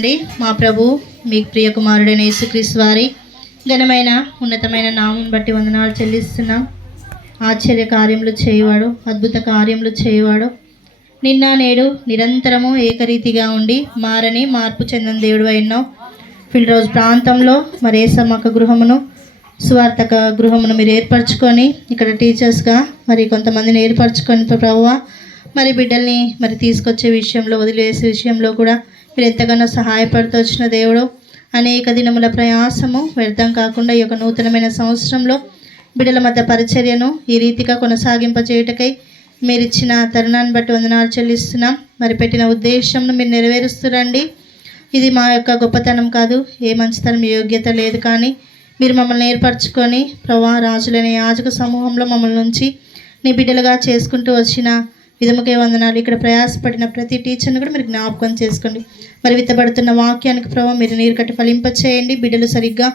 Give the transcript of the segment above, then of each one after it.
తండ్రి మా ప్రభు మీ ప్రియ కుమారుడైన యేసుక్రీస్తు వారి ఘనమైన ఉన్నతమైన నామం బట్టి వందనాలు చెల్లిస్తున్నాం. ఆశ్చర్య కార్యములు చేయవాడు అద్భుత కార్యములు చేయవాడు. నిన్న నేడు నిరంతరము ఏకరీతిగా ఉండి మారని మార్పు చెందిన దేవుడు అయినావు ఫిల్రోజ్ ప్రాంతంలో మరి ఏసమ్మక గృహమును స్వార్థక గృహమును మీరు ఏర్పరచుకొని ఇక్కడ టీచర్స్గా మరి కొంతమందిని ఏర్పరచుకొని ప్రభువ మరి బిడ్డల్ని మరి తీసుకొచ్చే విషయంలో వదిలివేసే విషయంలో కూడా మీరు ఎంతగానో సహాయపడుతూ వచ్చిన దేవుడు అనేక దినముల ప్రయాసము వ్యర్థం కాకుండా ఈ యొక్క నూతనమైన సంవత్సరంలో బిడ్డల మధ్య పరిచర్యను ఈ రీతిగా కొనసాగింపజేయుటకై మీరు ఇచ్చిన తరుణాన్ని బట్టి వందనాలు చెల్లిస్తున్నాం. మరి పెట్టిన ఉద్దేశంను మీరు నెరవేరుస్తురండి. ఇది మా యొక్క గొప్పతనం కాదు ఏ మంచితనం యోగ్యత లేదు కానీ మీరు మమ్మల్ని ఏర్పరచుకొని ప్రవా రాజులైన యాజక సమూహంలో మమ్మల్ని నుంచి నీ బిడ్డలుగా చేసుకుంటూ వచ్చిన విధముకే వందనాలు. ఇక్కడ ప్రయాసపడిన ప్రతి టీచర్ని కూడా మీరు జ్ఞాపకం చేసుకోండి. మరి విత్తబడుతున్న వాక్యానికి ప్రభావ మీరు నీరు కట్టి ఫలింపచేయండి. బిడ్డలు సరిగ్గా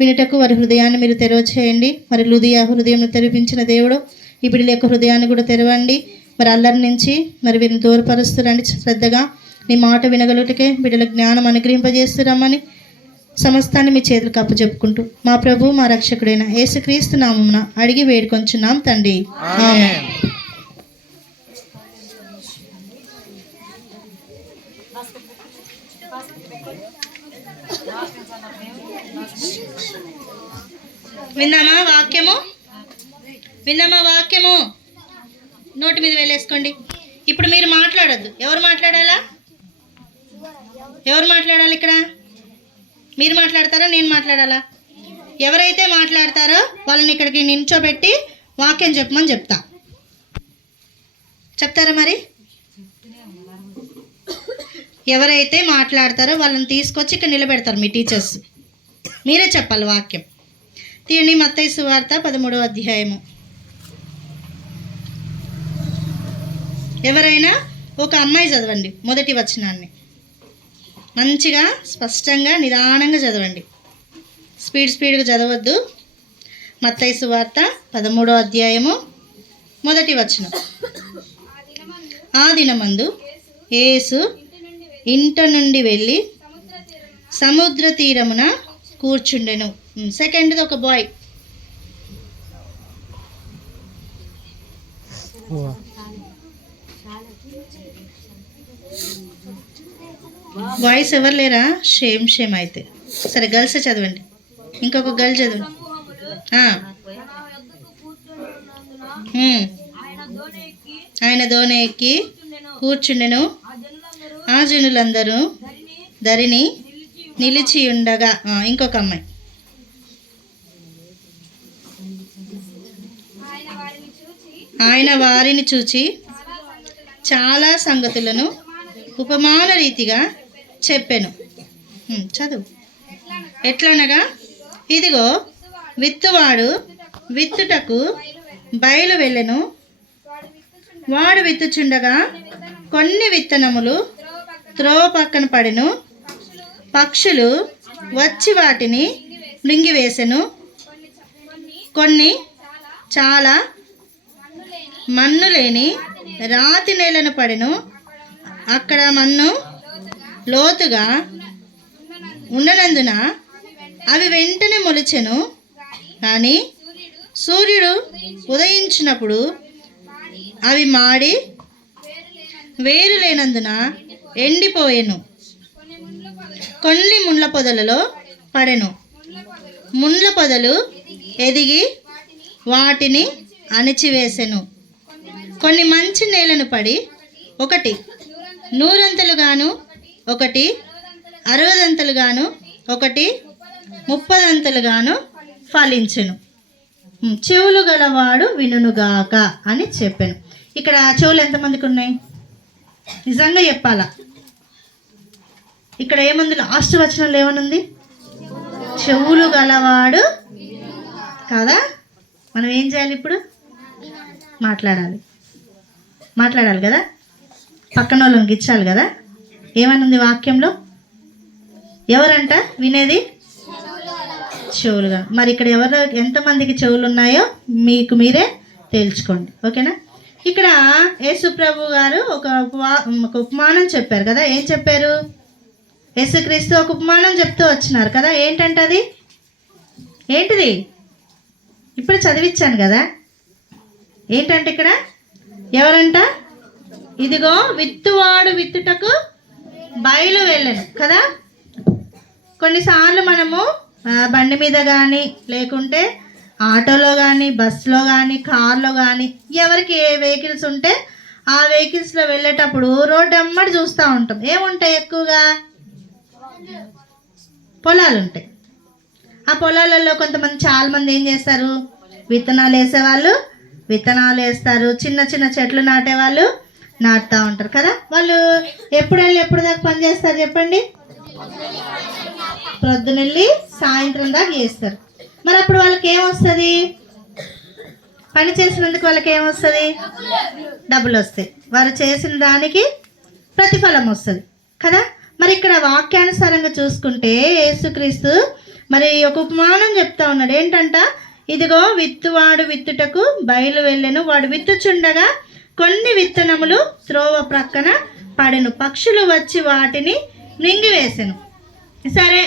వినుటకు వారి హృదయాన్ని మీరు తెరవ చేయండి మరి హృదయ హృదయం తెరిపించిన దేవుడు ఈ బిడ్డల యొక్క హృదయాన్ని కూడా తెరవండి. మరి అల్లరి నుంచి మరి వీరిని దూరపరుస్తురండి శ్రద్ధగా నీ మాట వినగలుగుటకే బిడ్డల జ్ఞానం అనుగ్రహింపజేస్తురమ్మని సమస్తాన్ని మీ చేతులకు అప్పచెప్పుకుంటూ మా ప్రభు మా రక్షకుడైన యేసుక్రీస్తు నామమున అడిగి వేడుకొంచున్నాం తండ్రి. విన్నామా వాక్యము? విన్నామా వాక్యము? నోటి మీద వెళ్ళేసుకోండి ఇప్పుడు మీరు మాట్లాడొద్దు. ఎవరు మాట్లాడాలా? ఎవరు మాట్లాడాలి ఇక్కడ? మీరు మాట్లాడతారా? నేను మాట్లాడాలా? ఎవరైతే మాట్లాడతారో వాళ్ళని ఇక్కడికి నించోబెట్టి వాక్యం చెప్పమని చెప్తా. చెప్తారా మరి? ఎవరైతే మాట్లాడతారో వాళ్ళని తీసుకొచ్చి ఇక్కడ నిలబెడతారు మీ టీచర్స్. మీరే చెప్పాలి వాక్యం. తీయండి మత్తయి సువార్త పదమూడవ అధ్యాయము. ఎవరైనా ఒక అమ్మాయి చదవండి మొదటి వచనాన్ని. మంచిగా స్పష్టంగా నిదానంగా చదవండి. స్పీడ్ స్పీడ్గా చదవద్దు. మత్తయి సువార్త పదమూడో అధ్యాయము మొదటి వచనం. ఆ దినమందు ఏసు ఇంట నుండి వెళ్ళి సముద్ర తీరమున కూర్చుండెను. సెకండ్ది ఒక బాయ్ బాయ్స్ ఎవరు లేరా? షేమ్ షేమ్ అయితే. సరే గర్ల్స్ చదవండి. ఇంకొక గర్ల్ చదవండి. ఆయన దోణి ఎక్కి కూర్చుండెను. ఆ జనులందరూ దరిని నిలిచి ఉండగా. ఇంకొక అమ్మాయి. ఆయన వారిని చూచి చాలా సంగతులను ఉపమాన రీతిగా చెప్పాను. చదువు. ఎట్లనగా? ఇదిగో విత్తువాడు విత్తుటకు బయలు వెళ్ళెను. వాడు విత్తుచుండగా కొన్ని విత్తనములు త్రోవ పక్కన పడెను. పక్షులు వచ్చి వాటిని మృంగివేసెను. కొన్ని చాలా మన్ను లేని రాతి నేలను పడెను. అక్కడ మన్ను లోతుగా ఉండనందున అవి వెంటనే మొలిచెను. కానీ సూర్యుడు ఉదయించినప్పుడు అవి మాడి వేరు లేనందున ఎండిపోయెను. కొన్ని ముండ్ల పొదలలో పడెను. ముండ్ల పొదలు ఎదిగి వాటిని అణిచివేసెను. కొన్ని మంచి నేలను పడి ఒకటి నూరంతలుగాను ఒకటి అరవదంతలుగాను ఒకటి ముప్పదంతలుగాను ఫలించెను. చెవులు గలవాడు వినుగాక అని చెప్పాను. ఇక్కడ చెవులు ఎంతమందికి ఉన్నాయి? నిజంగా చెప్పాలా? ఇక్కడ ఏముంది లాస్ట్ వచనంలో ఏమనుంది చెవులు గలవాడు కాదా? మనం ఏం చేయాలి ఇప్పుడు? మాట్లాడాలి. మాట్లాడాలి కదా? పక్కన వాళ్ళని గిచ్చాలి కదా? ఏమనుంది వాక్యంలో? ఎవరంట వినేది? చెవులుగా మరి ఇక్కడ ఎవరు ఎంతమందికి చెవులు ఉన్నాయో మీకు మీరే తేల్చుకోండి ఓకేనా? ఇక్కడ యేసు ప్రభు గారు ఒక ఉపవా ఒక ఉపమానం చెప్పారు కదా. ఏం చెప్పారు? యేసుక్రీస్తు ఒక ఉపమానం చెప్తూ వచ్చినారు కదా. ఏంటంటే అది? ఏంటిది? ఇప్పుడు చదివించాను కదా. ఏంటంటే ఇక్కడ? ఎవరంట? ఇదిగో విత్తువాడు విత్తుటకు బయలు వెళ్ళను కదా. కొన్నిసార్లు మనము బండి మీద కానీ లేకుంటే ఆటోలో కానీ బస్సులో కానీ కార్లో కానీ ఎవరికి ఏ వెహికల్స్ ఉంటే ఆ వెహికల్స్లో వెళ్ళేటప్పుడు రోడ్డు అమ్మడి చూస్తూ ఉంటాం. ఏముంటాయి ఎక్కువగా? పొలాలు ఉంటాయి. ఆ పొలాలలో కొంతమంది చాలామంది ఏం చేస్తారు? విత్తనాలు వేసేవాళ్ళు విత్తనాలు వేస్తారు. చిన్న చిన్న చెట్లు నాటేవాళ్ళు నాటుతూ ఉంటారు కదా? వాళ్ళు ఎప్పుడు వెళ్ళి ఎప్పుడు దాకా పని చేస్తారు చెప్పండి? ప్రొద్దునెళ్ళి సాయంత్రం దాకా చేస్తారు. మరి అప్పుడు వాళ్ళకి ఏమొస్తుంది పని చేసినందుకు వాళ్ళకి ఏమొస్తుంది డబ్బులు వస్తాయి వారు చేసిన దానికి ప్రతిఫలం వస్తుంది కదా? మరి ఇక్కడ వాక్యానుసారంగా చూసుకుంటే యేసుక్రీస్తు మరి ఒక ఉపమానం చెప్తా ఉన్నాడు. ఏంటంట? ఇదిగో విత్తువాడు విత్తుటకు బయలు వెళ్ళెను. వాడు విత్తుచుండగా కొన్ని విత్తనములు త్రోవ ప్రక్కన పడెను. పక్షులు వచ్చి వాటిని మింగివేసెను. సరే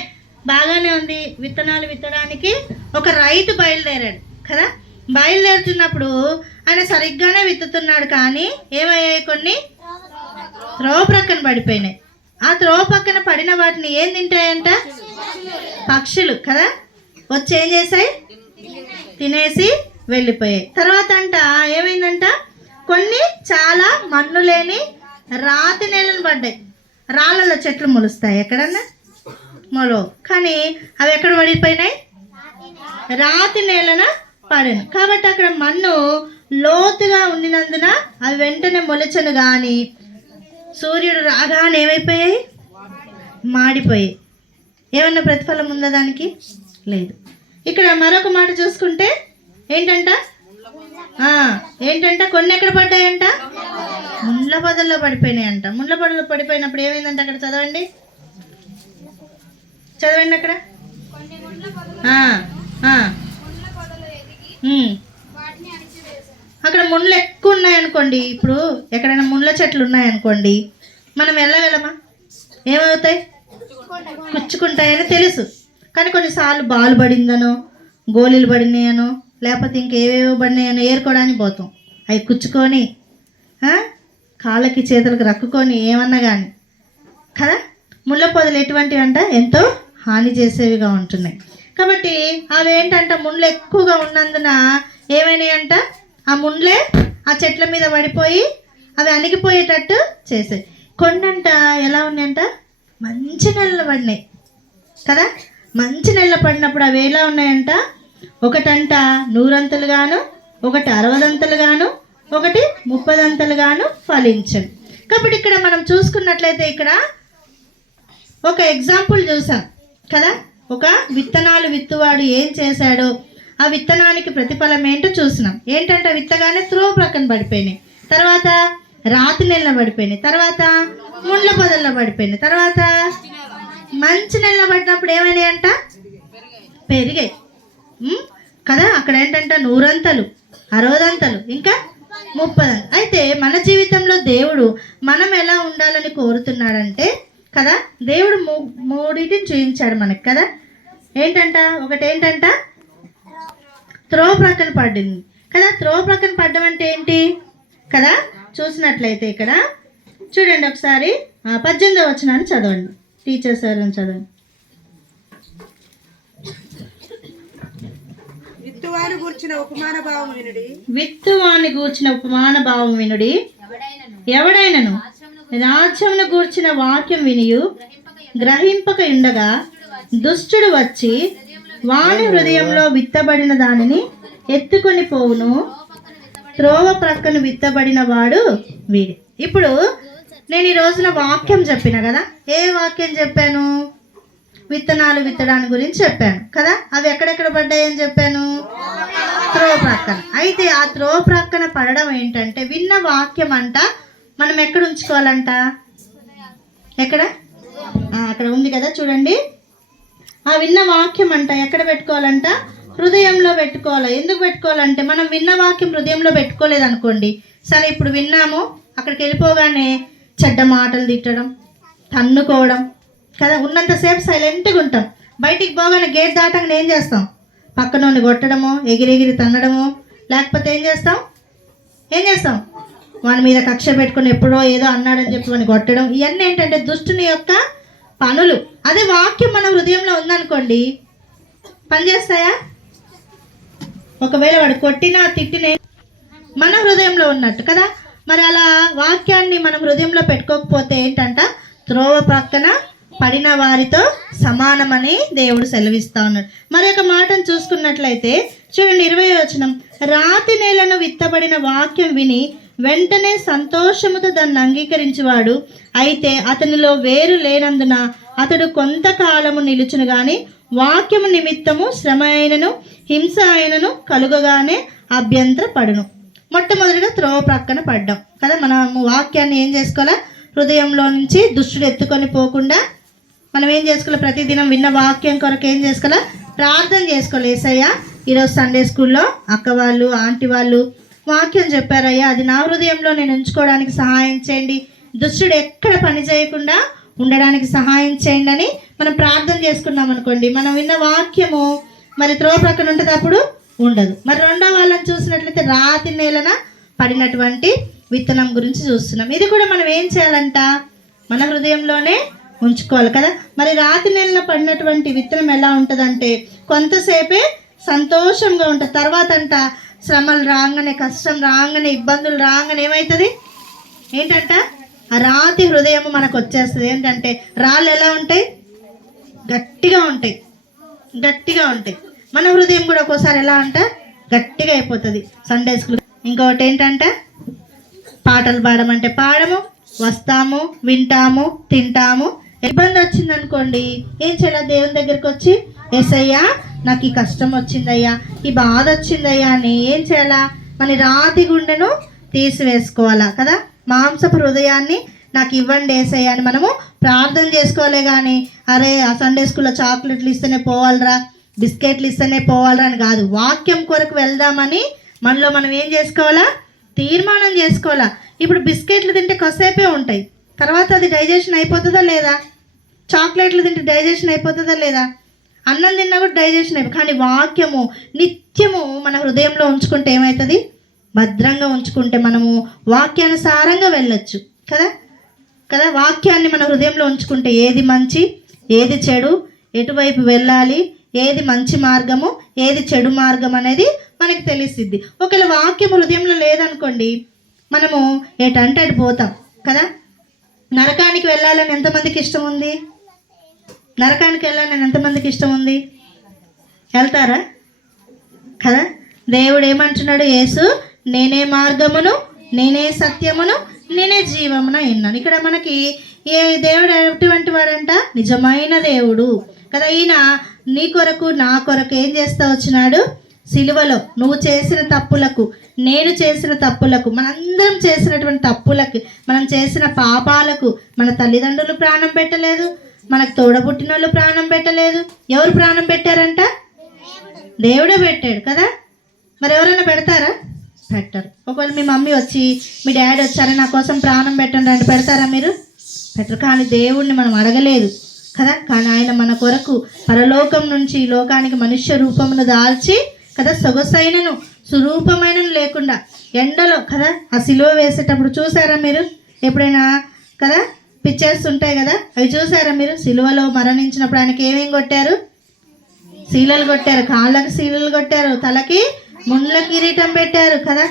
బాగానే ఉంది. విత్తనాలు విత్తడానికి ఒక రైతు బయలుదేరాడు కదా? బయలుదేరుతున్నప్పుడు ఆయన సరిగ్గానే విత్తుతున్నాడు కానీ ఏమయ్యాయి కొన్ని? త్రోవ ప్రక్కన పడిపోయినాయి. ఆ త్రోవ పక్కన పడిన వాటిని ఏం తింటాయంట? పక్షులు కదా? వచ్చి ఏం చేసాయి తినేసి వెళ్ళిపోయాయి. తర్వాత అంట ఏమైందంట? కొన్ని చాలా మన్ను లేని రాతి నేలను పడ్డాయి. రాళ్ళలో చెట్లు మొలుస్తాయి ఎక్కడన్నా? మొలవ కానీ అవి ఎక్కడ పడిపోయినాయి? రాతి నేలన పడను. కాబట్టి అక్కడ మన్ను లోతుగా ఉండినందున అవి వెంటనే మొలచను కానీ సూర్యుడు రాగానే ఏమైపోయాయి? మాడిపోయాయి. ఏమన్నా ప్రతిఫలం ఉందా దానికి? లేదు. ఇక్కడ మరొక మాట చూసుకుంటే ఏంటంట? ఏంటంట? కొన్ని ఎక్కడ పడ్డాయంట? ముండ్ల పొదల్లో పడిపోయినాయంట. ముండ్ల పొదల్లో పడిపోయినప్పుడు ఏమైందంట అక్కడ చదవండి? చదవండి అక్కడ. అక్కడ ముండ్లు ఎక్కువ ఉన్నాయనుకోండి ఇప్పుడు ఎక్కడైనా ముండ్ల చెట్లు ఉన్నాయనుకోండి మనం వెళ్ళగలమా ఏమవుతాయి? కుచ్చుకుంటాయని తెలుసు. కానీ కొన్నిసార్లు బాలు పడిందనో గోళీలు పడినాయనో లేకపోతే ఇంకేవేవో పడినాయనో ఏరుకోవడానికి పోతాం. అవి కుచ్చుకొని కాళ్ళకి చేతులకు రక్కుకొని ఏమన్నా కానీ కదా? ముళ్ళ పొదలు ఎటువంటివి అంట ఎంతో హాని చేసేవిగా ఉంటున్నాయి. కాబట్టి అవి ఏంటంటే? ముండ్లు ఎక్కువగా ఉన్నందున ఏమైనాయంట? ఆ ముండ్లే ఆ చెట్ల మీద పడిపోయి అవి అణిగిపోయేటట్టు చేసాయి. కొండంట ఎలా ఉన్నాయంట? మంచి నెలలు పడినాయి. కదా? మంచి నెలలు పడినప్పుడు అవి ఎలా ఉన్నాయంట? ఒకటంట నూరంతలుగాను ఒకటి అరవదంతలుగాను ఒకటి ముప్పదంతలుగాను ఫలించను. కాబట్టి ఇక్కడ మనం చూసుకున్నట్లయితే ఇక్కడ ఒక ఎగ్జాంపుల్ చూసాం. కదా? ఒక విత్తనాలు విత్తువాడు ఏం చేశాడో? ఆ విత్తనానికి ప్రతిఫలం ఏంటో చూసినాం. ఏంటంటే విత్తగానే త్రో ప్రక్కన పడిపోయినాయి. తర్వాత రాతి నెల పడిపోయినాయి. తర్వాత ముండ్ల పొదల్లో పడిపోయినాయి. తర్వాత మంచి నెలలో పడినప్పుడు ఏమైనాయి అంట పెరిగాయి కదా? అక్కడ ఏంటంటే? నూరంతలు అరవదంతలు ఇంకా ముప్పదంతలు. అయితే మన జీవితంలో దేవుడు మనం ఎలా ఉండాలని కోరుతున్నాడంటే కదా? దేవుడు మూ మూడింటిని చూపించాడు మనకి కదా? ఏంటంట? ఒకటి ఏంటంట త్రో ప్రక్కన పడింది. కదా త్రో ప్రక్కన పడ్డం అంటే ఏంటి? కదా చూసినట్లయితే ఇక్కడ. చూడండి ఒకసారి. పద్దెనిమిదో వచ్చినాన్ని చదవండి. టీచర్ సార్ అని చదవండి. విత్తువాను గూర్చిన ఉపమాన భావం వినుడి. విత్తువాన్ని గూర్చిన ఉపమాన భావం వినుడి. ఎవడైనను? రాజ్యమును గూర్చిన వాక్యం వినియు. గ్రహింపక ఉండగా దుష్టుడు వచ్చి వాని హృదయంలో విత్తబడిన దానిని ఎత్తుకొని పోవును. త్రోవ ప్రక్కన విత్తబడిన వాడు వీడి. ఇప్పుడు నేను ఈ రోజున వాక్యం చెప్పిన కదా? ఏ వాక్యం చెప్పాను? విత్తనాలు విత్తడాని గురించి చెప్పాను కదా? అవి ఎక్కడెక్కడ పడ్డాయని చెప్పాను? త్రోవ ప్రక్కన. అయితే ఆ త్రోవ ప్రక్కన పడడం ఏంటంటే విన్న వాక్యం అంట మనం ఎక్కడ ఉంచుకోవాలంట? ఎక్కడ? అక్కడ ఉంది కదా చూడండి. ఆ విన్న వాక్యం అంట ఎక్కడ పెట్టుకోవాలంట? హృదయంలో పెట్టుకోవాలి? ఎందుకు పెట్టుకోవాలంటే మనం విన్న వాక్యం హృదయంలో పెట్టుకోలేదు అనుకోండి సరే ఇప్పుడు విన్నాము అక్కడికి వెళ్ళిపోగానే చెడ్డ మాటలు తిట్టడం తన్నుకోవడం కదా? ఉన్నంతసేపు సైలెంట్గా ఉంటాం. బయటికి పోగానే గేట్ దాటంగానే ఏం చేస్తాం? పక్కనోని కొట్టడము ఎగిరెగిరి తన్నడము లేకపోతే ఏం చేస్తాం? ఏం చేస్తాం? వాని మీద కక్ష పెట్టుకుని ఎప్పుడో ఏదో అన్నాడని చెప్పి వాని కొట్టడం ఇవన్నీ ఏంటంటే దుష్టుని యొక్క పనులు. అదే వాక్యం మన హృదయంలో ఉందనుకోండి. పనిచేస్తాయా ఒకవేళ వాడు కొట్టినా తిట్టినా మన హృదయంలో ఉన్నట్టు కదా? మరి అలా వాక్యాన్ని మనం హృదయంలో పెట్టుకోకపోతే ఏంటంట? త్రోవ పక్కన పడిన వారితో సమానమని దేవుడు సెలవిస్తా ఉన్నాడు. మరి ఒక మాటను చూసుకున్నట్లయితే చూడండి ఇరవై వచనం. రాతి నేలను విత్తబడిన వాక్యం విని వెంటనే సంతోషముతో దాన్ని అంగీకరించేవాడు. అయితే అతనిలో వేరు లేనందున అతడు కొంతకాలము నిలుచును గాని వాక్యము నిమిత్తము శ్రమ అయినను హింస అయినను కలుగగానే అభ్యంతరపడును. మొట్టమొదటిగా త్రోవ ప్రక్కన పడ్డాం. కదా మనము వాక్యాన్ని ఏం చేసుకోవాలా? హృదయంలో నుంచి దుష్టుడు ఎత్తుకొని పోకుండా మనం ఏం చేసుకోవాలి? ప్రతిదినం విన్న వాక్యం కొరకు ఏం చేసుకోవాలా? ప్రార్థన చేసుకోవాలి? ఏసయ్య ఈరోజు సండే స్కూల్లో అక్క వాళ్ళు ఆంటీ వాళ్ళు వాక్యం చెప్పారయ్యా అది నా హృదయంలో నేను ఉంచుకోవడానికి సహాయం చేయండి. దుష్టుడు ఎక్కడ పని చేయకుండా ఉండడానికి సహాయం చేయండి అని మనం ప్రార్థన చేసుకున్నాం అనుకోండి. మనం విన్న వాక్యము మరి త్రోవ ప్రక్కన ఉంటుంది అప్పుడు ఉండదు. మరి రెండో వాళ్ళని చూసినట్లయితే రాతి నేలన పడినటువంటి విత్తనం గురించి చూస్తున్నాం. ఇది కూడా మనం ఏం చేయాలంట? మన హృదయంలోనే ఉంచుకోవాలి కదా? మరి రాతి నెలలో పడినటువంటి విత్తనం ఎలా ఉంటుందంటే కొంతసేపే సంతోషంగా ఉంటుంది. తర్వాత అంట శ్రమలు రాగానే కష్టం రాగానే ఇబ్బందులు రాగానే ఏమవుతుంది ఏంటంట? ఆ రాతి హృదయం మనకు వచ్చేస్తుంది ఏంటంటే రాళ్ళు ఎలా ఉంటాయి? గట్టిగా ఉంటాయి. గట్టిగా ఉంటాయి. మన హృదయం కూడా ఒక్కోసారి ఎలా అంట? గట్టిగా అయిపోతుంది. సండే స్కూల్ ఇంకొకటి ఏంటంటే? పాటలు పాడమంటే పాడము వస్తాము వింటాము తింటాము. ఇబ్బంది వచ్చిందనుకోండి ఏం చేయాలి? దేవుని దగ్గరికి వచ్చి ఎస్అయ్యా నాకు ఈ కష్టం వచ్చిందయ్యా ఈ బాధ వచ్చిందయ్యా అని ఏం చేయాలా? మన రాతి గుండెను తీసివేసుకోవాలా కదా? మాంసపు హృదయాన్ని నాకు ఇవ్వండి వేసయ్యా అని మనము ప్రార్థన చేసుకోవాలి కానీ అరే ఆ సండే స్కూల్లో చాక్లెట్లు ఇస్తేనే పోవాలరా బిస్కెట్లు ఇస్తేనే పోవాలరా అని కాదు. వాక్యం కొరకు వెళ్దామని మనలో మనం ఏం చేసుకోవాలా? తీర్మానం చేసుకోవాలా. ఇప్పుడు బిస్కెట్లు తింటే కొసేపే ఉంటాయి. తర్వాత అది డైజెషన్ అయిపోతుందా లేదా? చాక్లెట్లు తింటే డైజెషన్ అయిపోతుందా లేదా? అన్నం తిన్నా కూడా డైజెషన్ అయిపోయి కానీ వాక్యము నిత్యము మన హృదయంలో ఉంచుకుంటే ఏమవుతుంది భద్రంగా ఉంచుకుంటే మనము వాక్యానుసారంగా వెళ్ళొచ్చు కదా? కదా? వాక్యాన్ని మన హృదయంలో ఉంచుకుంటే ఏది మంచి ఏది చెడు? ఎటువైపు వెళ్ళాలి? ఏది మంచి మార్గము? ఏది చెడు మార్గం అనేది మనకి తెలిసిద్ది. ఒకవేళ వాక్యం హృదయంలో లేదనుకోండి మనము ఎటంటే అటు పోతాం కదా? నరకానికి వెళ్ళాలని ఎంతమందికి ఇష్టం ఉంది? నరకానికి వెళ్ళాలని ఎంతమందికి ఇష్టం ఉంది? వెళ్తారా? కదా? దేవుడు ఏమంటున్నాడు? యేసు నేనే మార్గమును నేనే సత్యమును నేనే జీవమున విన్నాను. ఇక్కడ మనకి ఏ దేవుడు ఎటువంటి వాడంట? నిజమైన దేవుడు. కదా ఈయన నీ కొరకు నా కొరకు ఏం చేస్తా వచ్చినాడు? సిలువలో నువ్వు చేసిన తప్పులకు నేను చేసిన తప్పులకు మనందరం చేసినటువంటి తప్పులకు మనం చేసిన పాపాలకు మన తల్లిదండ్రులు ప్రాణం పెట్టలేదు. మనకు తోడబుట్టిన వాళ్ళు ప్రాణం పెట్టలేదు. ఎవరు ప్రాణం పెట్టారంట? దేవుడే పెట్టాడు కదా? మరి ఎవరైనా పెడతారా? పెట్టరు. ఒకవేళ మీ మమ్మీ వచ్చి మీ డాడీ వచ్చారా నా కోసం ప్రాణం పెట్టండి అంటే పెడతారా మీరు? పెట్టరు. కానీ దేవుణ్ణి మనం అడగలేదు కదా? కానీ ఆయన మన కొరకు పరలోకం నుంచి ఈ లోకానికి మనుష్య రూపమును దాల్చి కదా సొగసైనను సురూపమైనను లేకుండా ఎండలో కదా ఆ సిలువ వేసేటప్పుడు చూసారా మీరు? ఎప్పుడైనా కదా? పిక్చర్స్ ఉంటాయి కదా అవి చూసారా మీరు? సిలువలో మరణించినప్పుడు ఆయనకి ఏమేమి కొట్టారు? శీలలు కొట్టారు కాళ్ళకి శీలలు కొట్టారు తలకి ముండ్ల కిరీటం పెట్టారు కదా.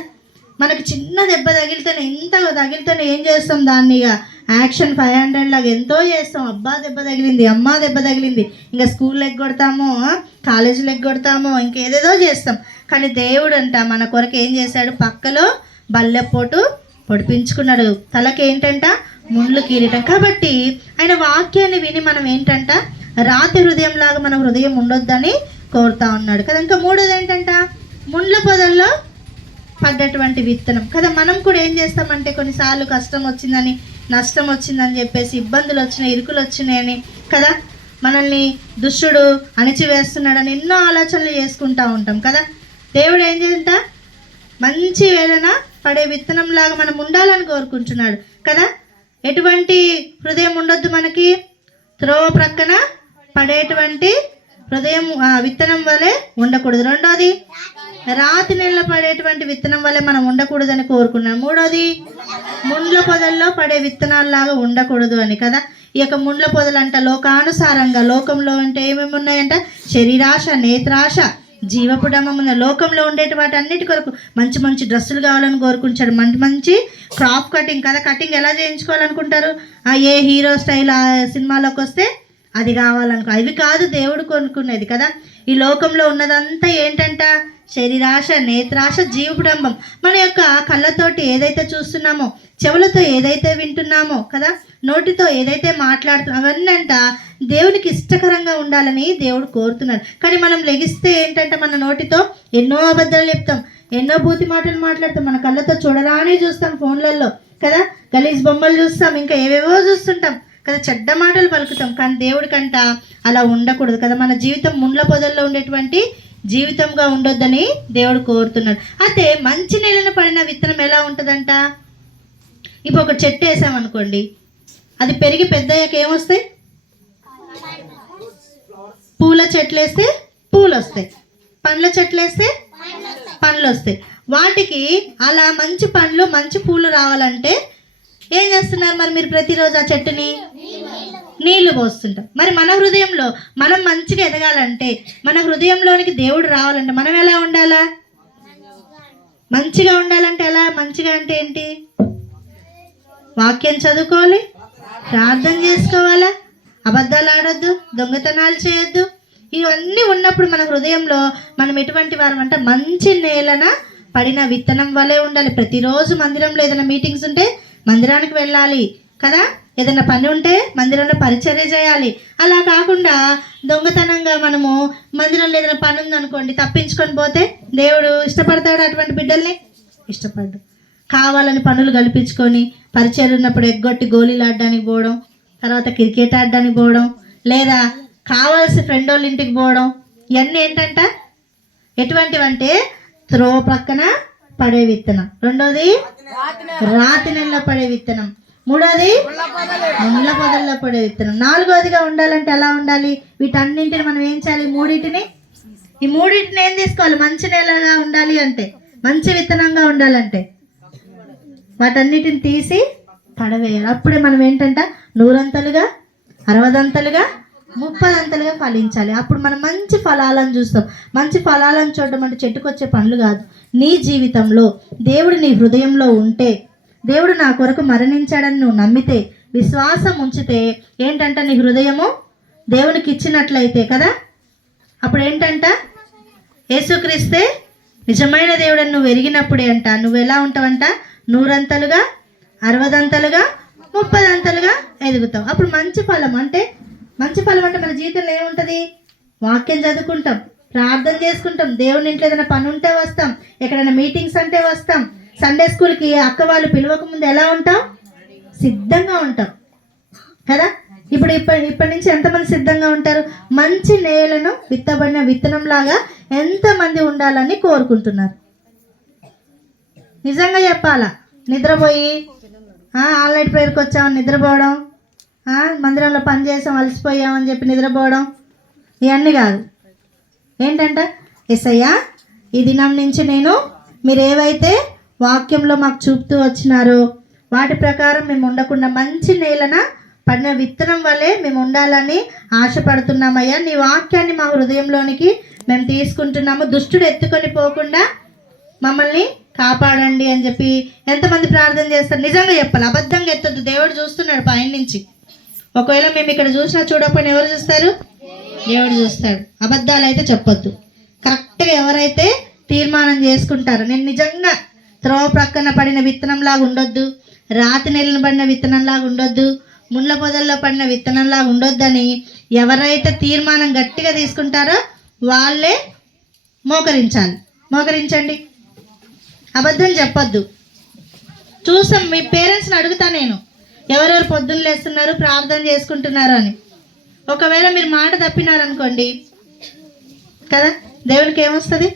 మనకి చిన్న దెబ్బ తగిలితేనే ఇంత తగిలితేనే ఏం చేస్తాం దాన్ని ఇక? యాక్షన్ ఫైవ్ హండ్రెడ్ లాగా ఎంతో చేస్తాం. అబ్బా దెబ్బ తగిలింది అమ్మ దెబ్బ తగిలింది. ఇంకా స్కూల్లో ఎగ్గొడతాము కాలేజీలో ఎగ్గొడతాము ఇంకేదేదో చేస్తాం. కానీ దేవుడు అంట మన కొరకు ఏం చేశాడు? పక్కలో బల్లెపోటు పొడిపించుకున్నాడు. తలకి ఏంటంట ముండ్లు కిరీటం. కాబట్టి ఆయన వాక్యాన్ని విని మనం ఏంటంట? రాతి హృదయం లాగా మన హృదయం ఉండొద్దని కోరుతా ఉన్నాడు కదా. ఇంకా మూడోది ఏంటంట? ముండ్ల పొదల్లో పడ్డటువంటి విత్తనం. కదా మనం కూడా ఏం చేస్తామంటే కొన్నిసార్లు కష్టం వచ్చిందని నష్టం వచ్చిందని చెప్పేసి ఇబ్బందులు వచ్చినాయి ఇరుకులు వచ్చినాయని కదా? మనల్ని దుష్టుడు అణిచివేస్తున్నాడని ఎన్నో ఆలోచనలు చేసుకుంటా ఉంటాం కదా? దేవుడు ఏం చేయంట? మంచి వేళన పడే విత్తనంలాగా మనం ఉండాలని కోరుకుంటున్నాడు కదా? ఎటువంటి హృదయం ఉండొద్దు మనకి. త్రోవ ప్రక్కన పడేటువంటి హృదయం ఆ, విత్తనం వలె ఉండకూడదు. రెండోది రాతి నెల పడేటువంటి విత్తనం వలె మనం ఉండకూడదని కోరుకున్నాం. మూడోది ముండ్ల పొదల్లో పడే విత్తనాల్లాగా ఉండకూడదు అని కదా. ఈ యొక్క ముండ్ల పొదలు అంట లోకానుసారంగా లోకంలో అంటే ఏమేమి ఉన్నాయంట? శరీరాశ నేత్రాశ జీవపుడమం ఉన్న లోకంలో ఉండేటి వాటి అన్నిటి కొరకు మంచి మంచి డ్రెస్సులు కావాలని కోరుకుంటాడు మంచి మంచి క్రాప్ కటింగ్ కదా కటింగ్ ఎలా చేయించుకోవాలనుకుంటారు? ఆ ఏ హీరో స్టైల్ ఆ సినిమాలోకి వస్తే అది కావాలనుకో అవి కాదు దేవుడు కొనుక్కునేది కదా. ఈ లోకంలో ఉన్నదంతా ఏంటంట? శరీరాశ నేత్రాశ జీవపుడంబం. మన యొక్క కళ్ళతోటి ఏదైతే చూస్తున్నామో చెవులతో ఏదైతే వింటున్నామో కదా నోటితో ఏదైతే మాట్లాడుతున్నాం అవన్నీ అంట దేవునికి ఇష్టకరంగా ఉండాలని దేవుడు కోరుతున్నాడు. కానీ మనం లెగిస్తే ఏంటంటే మన నోటితో? ఎన్నో అబద్ధాలు చెప్తాం ఎన్నో బూతి మాటలు మాట్లాడతాం మన కళ్ళతో చూడరానే చూస్తాం ఫోన్లలో కదా గలీజ్ బొమ్మలు చూస్తాం ఇంకా ఏవేవో చూస్తుంటాం. కదా చెడ్డ మాటలు పలుకుతాం కానీ దేవుడికంట అలా ఉండకూడదు కదా. మన జీవితం ముండ్ల పొదల్లో ఉండేటువంటి జీవితంగా ఉండొద్దని దేవుడు కోరుతున్నాడు. అయితే మంచి నేలను పడిన విత్తనం ఎలా ఉంటుందంట? ఇప్పుడు ఒక చెట్టు వేసామనుకోండి అది పెరిగి పెద్దయ్యాక ఏమొస్తాయి? పూల చెట్లు వేస్తే పూలు వస్తాయి పండ్ల చెట్లు వేస్తే పండ్లు వస్తాయి వాటికి అలా మంచి పండ్లు మంచి పూలు రావాలంటే ఏం చేస్తున్నారు మరి మీరు ప్రతిరోజు ఆ చెట్టుని? నీళ్ళు పోస్తుంటాం మరి మన హృదయంలో మనం మంచిగా ఎదగాలంటే మన హృదయంలోనికి దేవుడు రావాలంటే మనం ఎలా ఉండాలా? మంచిగా ఉండాలంటే ఎలా? మంచిగా అంటే ఏంటి? వాక్యం చదువుకోవాలి ప్రార్థన చేసుకోవాలా అబద్ధాలు ఆడొద్దు దొంగతనాలు చేయొద్దు. ఇవన్నీ ఉన్నప్పుడు మన హృదయంలో మనం ఎటువంటి వారం అంటే మంచి నేలన పడిన విత్తనం వలె ఉండాలి. ప్రతిరోజు మందిరంలో ఏదైనా మీటింగ్స్ ఉంటే మందిరానికి వెళ్ళాలి కదా? ఏదైనా పని ఉంటే మందిరంలో పరిచర్య చేయాలి. అలా కాకుండా దొంగతనంగా మనము మందిరంలో ఏదైనా పని ఉందనుకోండి తప్పించుకొని పోతే దేవుడు ఇష్టపడతాడు అటువంటి బిడ్డల్ని? ఇష్టపడ్డు. కావాలని పనులు కల్పించుకొని పరిచయం ఉన్నప్పుడు ఎగ్గొట్టి గోళీలు ఆడడానికి పోవడం తర్వాత క్రికెట్ ఆడడానికి పోవడం లేదా కావాల్సి ఫ్రెండ్ వాళ్ళ ఇంటికి పోవడం ఇవన్నీ ఏంటంట? ఎటువంటివంటే త్రో ప్రక్కన పడే విత్తనం. రెండోది? రాతి నెలలో పడే విత్తనం. మూడోది? ముళ్ళ పొదల్లో పడే విత్తనం. నాలుగోదిగా ఉండాలంటే ఎలా ఉండాలి? వీటన్నింటిని మనం ఏం చేయాలి? మూడింటిని? ఈ మూడింటిని ఏం తీసుకోవాలి? మంచి నెలగా ఉండాలి అంటే మంచి విత్తనంగా ఉండాలంటే. వాటన్నిటిని తీసి పడవేయాలి. అప్పుడే మనం ఏంటంట? నూరంతలుగా అరవదంతలుగా ముప్పదంతలుగా ఫలించాలి. అప్పుడు మనం మంచి ఫలాలను చూస్తాం. మంచి ఫలాలను చూడడం అంటే చెట్టుకొచ్చే పనులు కాదు. నీ జీవితంలో దేవుడు నీ హృదయంలో ఉంటే దేవుడు నా కొరకు మరణించాడని నువ్వు నమ్మితే విశ్వాసం ఉంచితే ఏంటంట నీ హృదయము? దేవునికి ఇచ్చినట్లయితే కదా? అప్పుడు ఏంటంట? యేసుక్రీస్తే నిజమైన దేవుడని నువ్వు ఎరిగినప్పుడే అంట. నువ్వు ఎలా ఉంటావంట? నూరంతలుగా అరవదంతలుగా ముప్పదంతలుగా ఎదుగుతావు. అప్పుడు మంచి ఫలం అంటే మంచి ఫలం అంటే మన జీవితంలో ఏముంటుంది? వాక్యం చదువుకుంటాం ప్రార్థన చేసుకుంటాం దేవుని ఇంట్లో ఏదైనా పని ఉంటే వస్తాం ఎక్కడైనా మీటింగ్స్ అంటే వస్తాం సండే స్కూల్కి అక్క వాళ్ళు పిలవకముందు ఎలా ఉంటాం? సిద్ధంగా ఉంటాం. కదా? ఇప్పుడు ఇప్పటి ఇప్పటి నుంచి ఎంతమంది సిద్ధంగా ఉంటారు? మంచి నేలను విత్తబడిన విత్తనం లాగా ఎంతమంది ఉండాలని కోరుకుంటున్నారు. నిజంగా చెప్పాలా? నిద్రపోయి ఆన్లైన్ ప్రేయర్కి వచ్చామని నిద్రపోవడం? మందిరంలో పని చేసాం అలసిపోయామని చెప్పి నిద్రపోవడం ఇవన్నీ కాదు. ఏంటంట? ఎస్ఐయా ఈ దినం నుంచి నేను మీరు ఏవైతే వాక్యంలో మాకు చూపుతూ వచ్చినారో వాటి ప్రకారం మేము ఉండకుండా మంచి నేలన పడిన విత్తనం వలె మేము ఉండాలని ఆశపడుతున్నామయ్యా. నీ వాక్యాన్ని మా హృదయంలోనికి మేము తీసుకుంటున్నాము. దుష్టుడు ఎత్తుకొని పోకుండా మమ్మల్ని కాపాడండి అని చెప్పి ఎంతమంది ప్రార్థన చేస్తారు? నిజంగా చెప్పాలి. అబద్ధంగా ఎత్తద్దు. దేవుడు చూస్తున్నాడు పైన నుంచి ఒకవేళ మేము ఇక్కడ చూసినా చూడకపోయినా ఎవరు చూస్తారు? దేవుడు చూస్తాడు. అబద్ధాలు అయితే చెప్పొద్దు. కరెక్ట్గా ఎవరైతే తీర్మానం చేసుకుంటారో నేను నిజంగా త్రోవ ప్రక్కన పడిన విత్తనంలాగా ఉండొద్దు రాతి నెలలు పడిన విత్తనంలాగా ఉండొద్దు ముళ్ళ పొదల్లో పడిన విత్తనంలాగా ఉండొద్దని ఎవరైతే తీర్మానం గట్టిగా తీసుకుంటారో వాళ్ళే మోకరించాలి. మోకరించండి. అబద్ధం చెప్పొద్దు. చూసాం మీ పేరెంట్స్ని అడుగుతా నేను. ఎవరెవరు పొద్దున్న లేస్తున్నారు ప్రార్థన చేసుకుంటున్నారు అని. ఒకవేళ మీరు మాట తప్పినారనుకోండి కదా? దేవునికి ఏమొస్తుంది?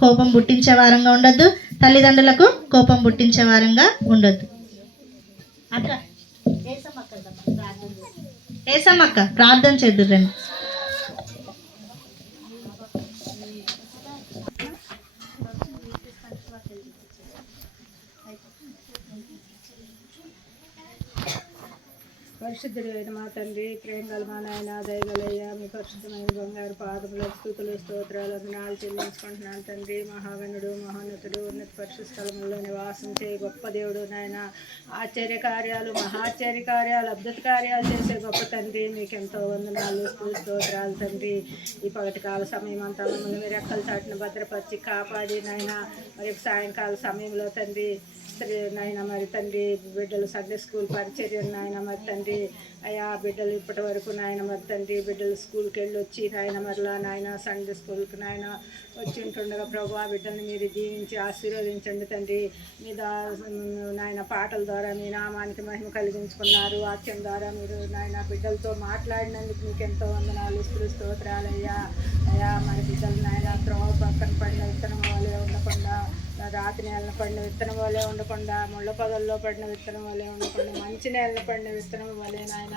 కోపం పుట్టించే వారంగా ఉండొద్దు. తల్లిదండ్రులకు కోపం పుట్టించే వారంగా ఉండొద్దు. అక్క, ప్రార్థన ఏసమ్మక్క ప్రార్థన చేద్దురండి రండి. అయిన మా తండ్రి ప్రేమ గల మా నాయన దయగలయ్య మీ పరిశుద్ధమైన బంగారు పాదముల స్థుతులు స్తోత్రాలు నాలుగు చెల్లించుకుంటున్నాను తండ్రి. మహాగణుడు మహోన్నతుడు ఉన్నత పరిశుద్ధ స్థలంలో నివాసం చేయ గొప్ప దేవుడు నాయన. ఆశ్చర్య కార్యాలు మహాశ్చర్య కార్యాలు అద్భుత కార్యాలు చేసే గొప్ప తండ్రి. మీకు ఎంతో వందనాలు స్తోత్రాలు తండ్రి. ఈ పగటి కాల సమయం అంతా మమ్మల్ని మీరు రెక్కల చాటున భద్రపరిచి కాపాడి నాయన. మరి సాయంకాల సమయంలో తండ్రి స్త్రీ నాయన మరి తండ్రి బిడ్డలు సండే స్కూల్ పరిచర్య నాయన మరి తండ్రి అయ్యా బిడ్డలు ఇప్పటి వరకు నాయన మరి తండ్రి బిడ్డలు స్కూల్కి వెళ్ళి వచ్చి నాయన మరలా నాయన సండే స్కూల్కి నాయన వచ్చి ఉంటుండగా ప్రభు ఆ బిడ్డల్ని మీరు దీవించి ఆశీర్వదించండి తండ్రి. మీ దా నాయన పాటల ద్వారా మీ నామానికి మహిమ కలిగించుకున్నారు. వాక్యం ద్వారా మీరు నాయన బిడ్డలతో మాట్లాడినందుకు మీకు ఎంతో వందనాలు స్తు స్తోత్రాలయ్యా అయ్యా మరి బిడ్డలు నాయన ప్రభు పక్కన పడిన విత్తనం వాళ్ళే ఉండకుండా రాతి నేలను పడిన విత్తనం వలె ఉండకుండా ముళ్ళ పొదల్లో పడిన విత్తనం వలె ఉండకుండా మంచి నేలను పడిన విత్తనం వలె నాయన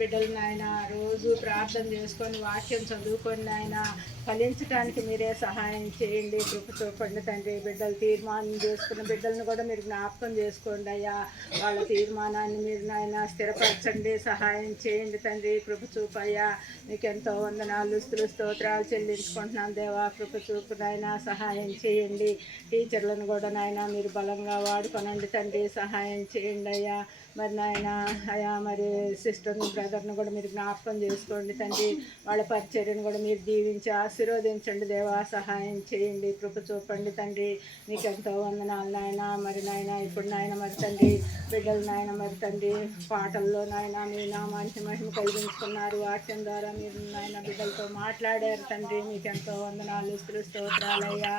బిడ్డలు నాయన రోజు ప్రార్థన చేసుకొని వాక్యం చదువుకొని నాయన ఫలించడానికి మీరే సహాయం చేయండి. కృప చూపండి తండ్రి బిడ్డలు తీర్మానం చేసుకున్న బిడ్డలను కూడా మీరు జ్ఞాపకం చేసుకోండి అయ్యా. వాళ్ళ తీర్మానాన్ని మీరు నాయన స్థిరపరచండి సహాయం చేయండి తండ్రి కృప చూపయ్యా మీకు ఎంతో వందనాలు స్తులు స్తోత్రాలు చెల్లించుకుంటున్నాను దేవా. కృప చూపు నాయన సహాయం చేయండి. టీచర్ బిడ్డలను కూడా నాయన మీరు బలంగా వాడుకొనండి తండ్రి సహాయం చేయండి అయ్యా మరి నాయన అయా మరి సిస్టర్ని బ్రదర్ని కూడా మీరు జ్ఞాపకం చేసుకోండి తండ్రి. వాళ్ళ పరిచర్యను కూడా మీరు దీవించి ఆశీర్వదించండి దేవా సహాయం చేయండి కృప చూపండి తండ్రి. మీకు ఎంతో వందనాలు నాయన. మరి నాయన ఇప్పుడు నాయన మరి తండ్రి బిడ్డలు నాయన మరి తండ్రి పాటల్లో నాయన మీ నామానికి మహిమ కలిగించుకున్నారు. వాక్యం ద్వారా మీరు నాయన బిడ్డలతో మాట్లాడారు తండ్రి. మీకు ఎంతో వందనాలు స్తోత్రాలయ్యా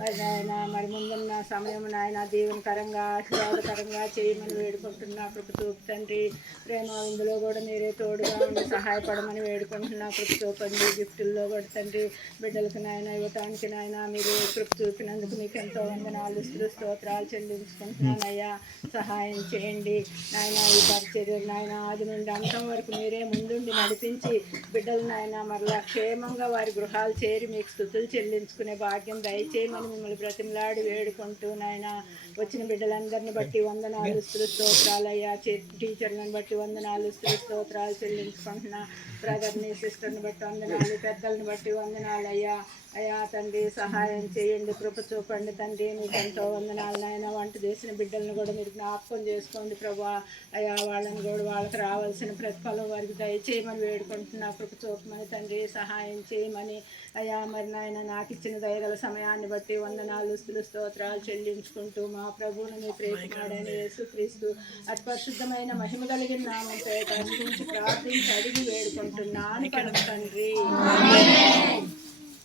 మరి నాయన మరి ముందున్న సమయం నాయన దీవెనకరంగా ఆశీర్వాదకరంగా చేయమని వేడుకుంటున్నా. కృప చూపు తండ్రి ప్రేమ ఇందులో కూడా మీరే తోడుగా ఉండి సహాయపడమని వేడుకుంటున్నా. కృప చూపండి. గిఫ్టుల్లో కూడా తండ్రి బిడ్డలకు నాయన ఇవ్వటానికి నాయన మీరు కృప చూపినందుకు మీకు ఎంతో వందనాలు స్తు స్తోత్రాలు చెల్లించుకుంటున్నానయ్యా. సహాయం చేయండి. నాయన ఈ పరిచర్య నాయన ఆది నుండి అంతం వరకు మీరే ముందుండి నడిపించి బిడ్డలు నాయన మరలా క్షేమంగా వారి గృహాలు చేరి మీకు స్థుతులు చెల్లించుకునే భాగ్యం దయచేయమని మిమ్మల్ని బ్రతిమలాడి వేడుకుంటూ నాయన వచ్చిన బిడ్డలందరిని బట్టి వందనాలు స్తు స్తోత్రాలయ్యా. చే- టీచర్లను బట్టి వందనాలు స్త్రీ స్తోత్రాలు చెల్లించుకుంటున్నా. బ్రదర్ని సిస్టర్ని బట్టి వందనాలు పెద్దల్ని బట్టి వందనాలు అయ్యా. అయ్యా తండ్రి సహాయం చేయండి కృప చూపండి తండ్రి. మీకు ఎంతో వందనాలు నాయన. వంట చేసిన బిడ్డలను కూడా మీరు జ్ఞాపకం చేసుకోండి ప్రభా. అయ్యా వాళ్ళని కూడా వాళ్ళకి రావాల్సిన ప్రతిఫలం వారికి దయచేయమని వేడుకుంటున్నా. కృప చూపమని తండ్రి సహాయం చేయమని. అయ్యా మరి నాయన నాకు ఇచ్చిన దయగల సమయాన్ని బట్టి వందనాలు స్థులు స్తోత్రాలు చెల్లించుకుంటూ మా ప్రభువును మీ ప్రేమికుడైన యేసుక్రీస్తు అతి పరిశుద్ధమైన మహిమ కలిగిన నామంతో ప్రార్థించి అడిగి వేడుకుంటున్నాను. కనుక తండ్రి.